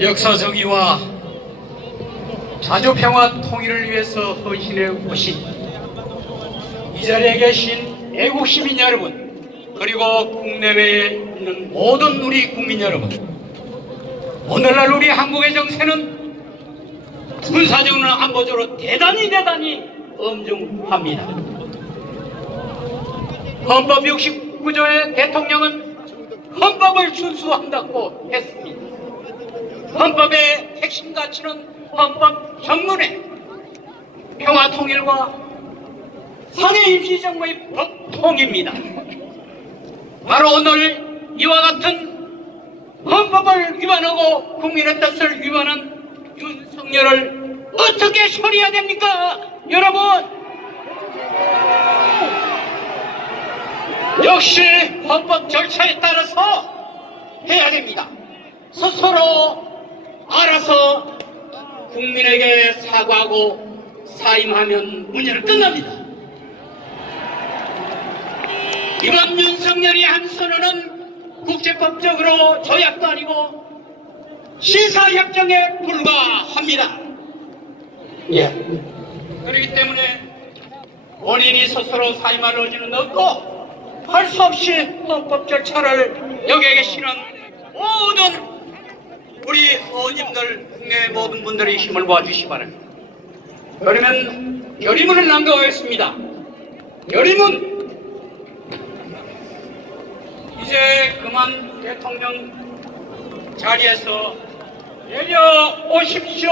역사정의와 자주평화 통일을 위해서 헌신해 오신 이 자리에 계신 애국시민 여러분, 그리고 국내외에 있는 모든 우리 국민 여러분, 오늘날 우리 한국의 정세는 군사적으로 안보적으로 대단히 엄중합니다. 헌법 69조의 대통령은 헌법을 준수한다고 했습니다. 헌법의 핵심 가치는 헌법 전문에 평화 통일과 상해 임시정부의 법통입니다. 바로 오늘 이와 같은 헌법을 위반하고 국민의 뜻을 위반한 윤석열을 어떻게 처리해야 됩니까? 여러분, 역시 헌법 절차에 따라서 해야 됩니다. 스스로 알아서 국민에게 사과하고 사임하면 문제는 끝납니다. 이번 윤석열이 한 선언은 국제법적으로 조약도 아니고 시사협정에 불과합니다. 그렇기 때문에 본인이 스스로 사임할 의지는 없고 할 수 없이 헌법 절차를 여기에 계시는 모든 우리 어님들, 국내 모든 분들의 힘을 모아주시기 바랍니다. 그러면 결의문을 낭독하겠습니다. 결의문. 이제 그만 대통령 자리에서 내려오십시오.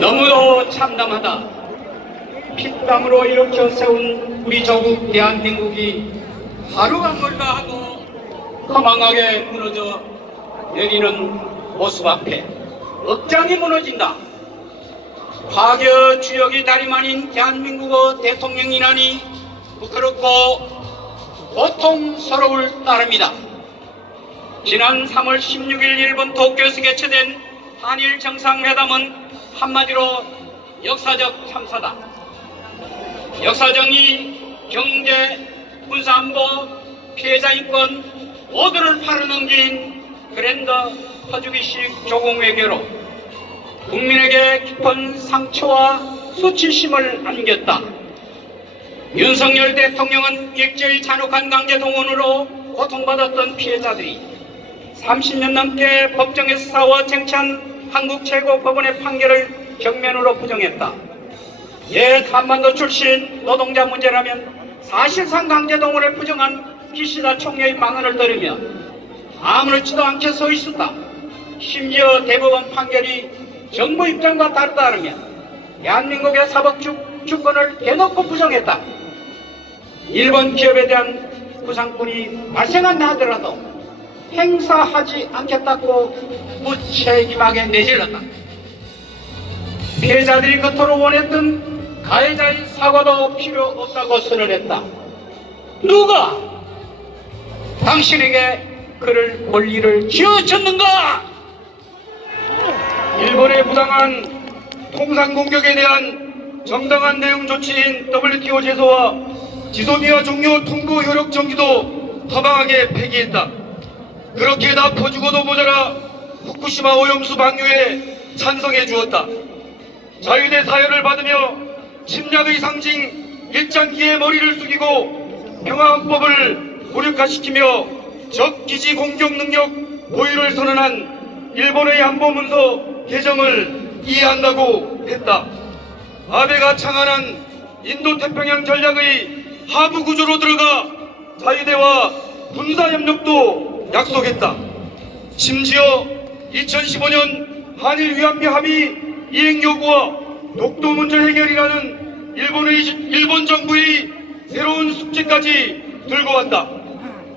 너무도 참담하다. 피땀으로 일으켜 세운 우리 조국 대한민국이 하루가 멀다 하고 허망하게 무너져 내리는 모습 앞에 억장이 무너진다. 과거 주역이 다리만인 대한민국의 대통령이라니 부끄럽고 고통스러울 따름이다. 지난 3월 16일 일본 도쿄에서 개최된 한일 정상회담은 한마디로 역사적 참사다. 역사정의, 경제, 군사안보, 피해자인권 모두를 팔아넘긴 그랜드 퍼주기식 조공외교로 국민에게 깊은 상처와 수치심을 안겼다. 윤석열 대통령은 일제의 잔혹한 강제동원으로 고통받았던 피해자들이 30년 넘게 법정에서 싸워 쟁취한 한국 최고법원의 판결을 정면으로 부정했다. 옛 한반도 출신 노동자 문제라면 사실상 강제동원을 부정한 기시다 총리의 망언을 들으며 아무렇지도 않게 서 있었다. 심지어 대법원 판결이 정부 입장과 다르다며 대한민국의 사법 주권을 대놓고 부정했다. 일본 기업에 대한 구상권이 발생한다 하더라도 행사하지 않겠다고 무책임하게 내질렀다. 피해자들이 그토록 원했던 가해자의 사과도 필요 없다고 선언했다. 누가 당신에게 그럴 권리를 쥐어줬는가? 일본의 부당한 통상 공격에 대한 정당한 대응 조치인 WTO 제소와 지소미아 종료 통보 효력 정지도 허망하게 폐기했다. 그렇게 다 퍼주고도 모자라 후쿠시마 오염수 방류에 찬성해 주었다. 자유대 사열을 받으며 침략의 상징 일장기의 머리를 숙이고 평화헌법을 무력화시키며 적기지 공격 능력 보유를 선언한 일본의 안보문서 개정을 이해한다고 했다. 아베가 창안한 인도태평양 전략의 하부 구조로 들어가 자유대와 군사협력도 약속했다. 심지어 2015년 한일 위안비 합의 이행 여부와 독도 문제 해결이라는 일본 정부의 새로운 숙제까지 들고 왔다.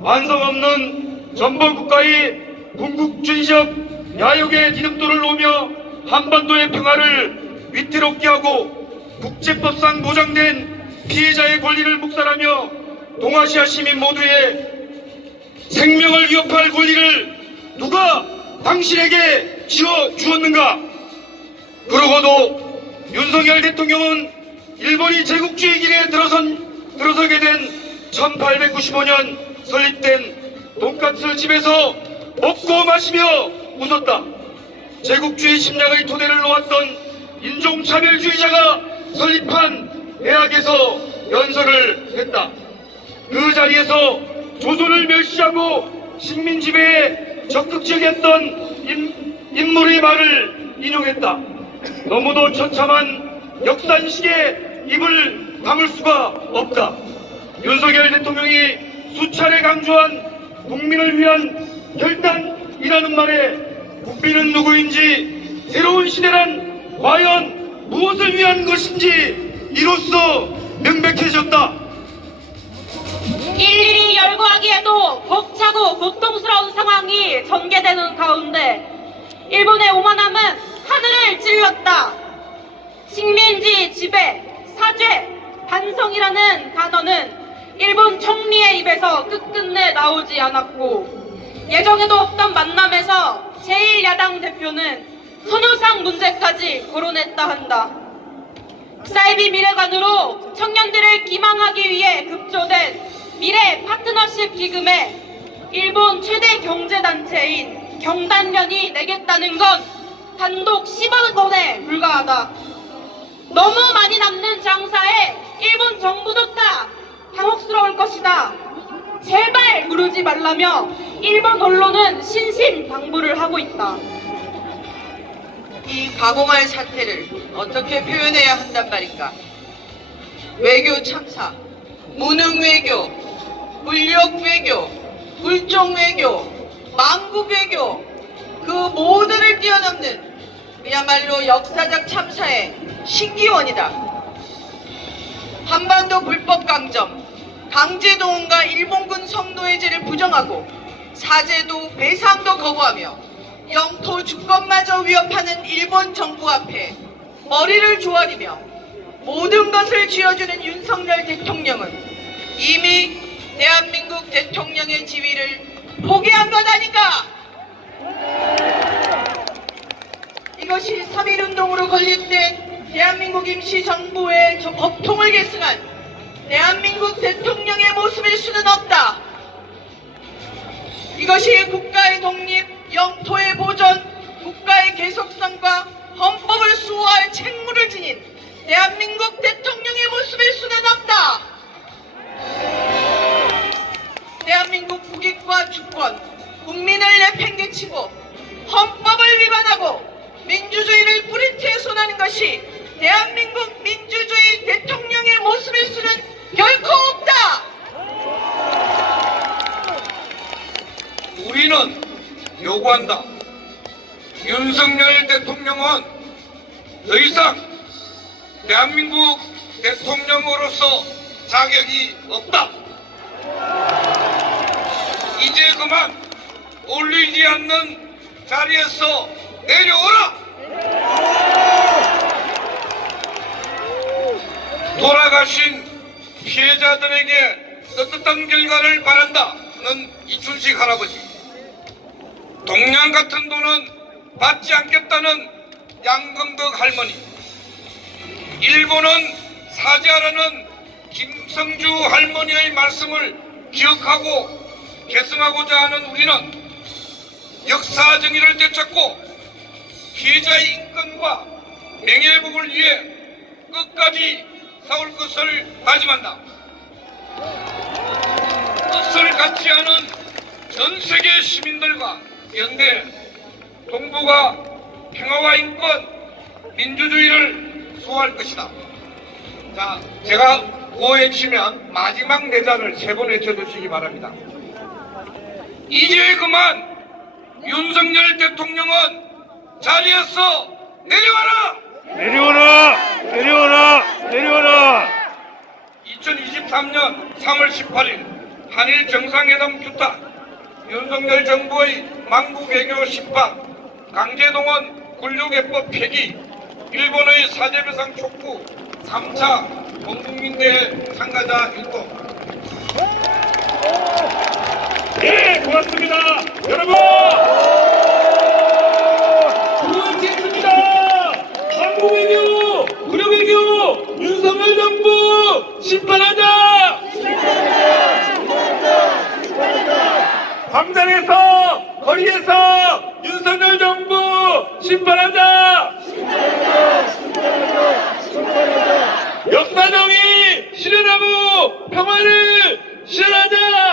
완성 없는 전범국가의 군국주의적 야욕의 디딤돌을 놓으며 한반도의 평화를 위태롭게 하고 국제법상 보장된 피해자의 권리를 묵살하며 동아시아 시민 모두의 생명을 위협할 권리를 누가 당신에게 쥐어주었는가? 그러고도 윤석열 대통령은 일본이 제국주의 길에 들어서게 된 1895년 설립된 돈가스 집에서 먹고 마시며 웃었다. 제국주의 침략의 토대를 놓았던 인종차별주의자가 설립한 대학에서 연설을 했다. 그 자리에서 조선을 멸시하고 식민지배에 적극적이었던 인물의 말을 인용했다. 너무도 처참한 역사인식에 입을 다물 수가 없다. 윤석열 대통령이 수차례 강조한 국민을 위한 결단이라는 말에 국민은 누구인지, 새로운 시대란 과연 무엇을 위한 것인지 이로써 명백해졌다. 일일이 열거하기에도 벅차고 고통스러운 상황이 전개되는 가운데 일본의 오만함은 하늘을 찔렀다. 식민지 지배, 사죄, 반성이라는 단어는 일본 총리의 입에서 끝끝내 나오지 않았고, 예정에도 없던 만남에서 제1야당 대표는 소녀상 문제까지 거론했다 한다. 사이비 미래관으로 청년들을 기망하기 위해 급조된 미래 파트너십 기금에 일본 최대 경제단체인 경단련이 내겠다는 건 단독 10억 원에 불과하다. 너무 많이 남는 장사에 일본 정부도 다 당혹스러울 것이다. 제발 그러지 말라며 일본 언론은 신신당부를 하고 있다. 이 가공할 사태를 어떻게 표현해야 한단 말인가? 외교 참사, 무능 외교, 물력 외교, 불종 외교, 망국 외교, 그 모두를 뛰어넘는 그야말로 역사적 참사의 신기원이다. 한반도 불법 강점, 강제동원과 일본군 성노예제를 부정하고 사죄도 배상도 거부하며 영토 주권마저 위협하는 일본 정부 앞에 머리를 조아리며 모든 것을 쥐어주는 윤석열 대통령은 이미 대한민국 대통령의 지위를 포기한 것 아닌가? 이것이 3.1운동으로 건립된 대한민국 임시정부의 법통을 계승한 대한민국 대통령의 모습일 수는 없다. 이것이 국가의 독립, 영토의 보존, 국가의 계속성과 헌법을 수호할 책무를 지닌 대한민국 대통령의 모습일 수는 없다. 대한민국 국익과 주권, 국민을 내팽개치고 헌법을 위반하고 민주주의를 뿌리채손하는 것이 대한민국 민주주의 대통령의 모습일 수는 결코 없다. 우리는 요구한다. 윤석열 대통령은 더 이상 대한민국 대통령으로서 자격이 없다. 이제 그만 어울리지 않는 자리에서 내려오라. 돌아가신 피해자들에게 떳떳한 결과를 바란다는 이춘식 할아버지, 동양 같은 돈은 받지 않겠다는 양금덕 할머니, 일본은 사죄하라는 김성주 할머니의 말씀을 기억하고 계승하고자 하는 우리는 역사 정의를 되찾고 피해자의 인권과 명예회복을 위해 끝까지 싸울 것을 다짐한다. 뜻을 같이 하는 전 세계 시민들과 연대 동북아 평화와 인권, 민주주의를 수호할 것이다. 자, 제가 구호해치면 마지막 네 잔을 3번 외쳐주시기 바랍니다. 이제 그만 윤석열 대통령은 자리에서 내려와라! 내려오라! 내려오라! 내려오라! 2023년 3월 18일 한일 정상회담 규탄, 윤석열 정부의 망국 외교 심판, 강제동원 군류개법 폐기, 일본의 사죄배상 촉구, 3차 범국민대회 참가자 율동. 예, 고맙습니다. 여러분! 고맙습니다. 한국외교, 구력외교, 윤석열 심판하자! 광장에서 거리에서 윤석열 정부 심판하자! 역사정의 실현하고 평화를 실현하자!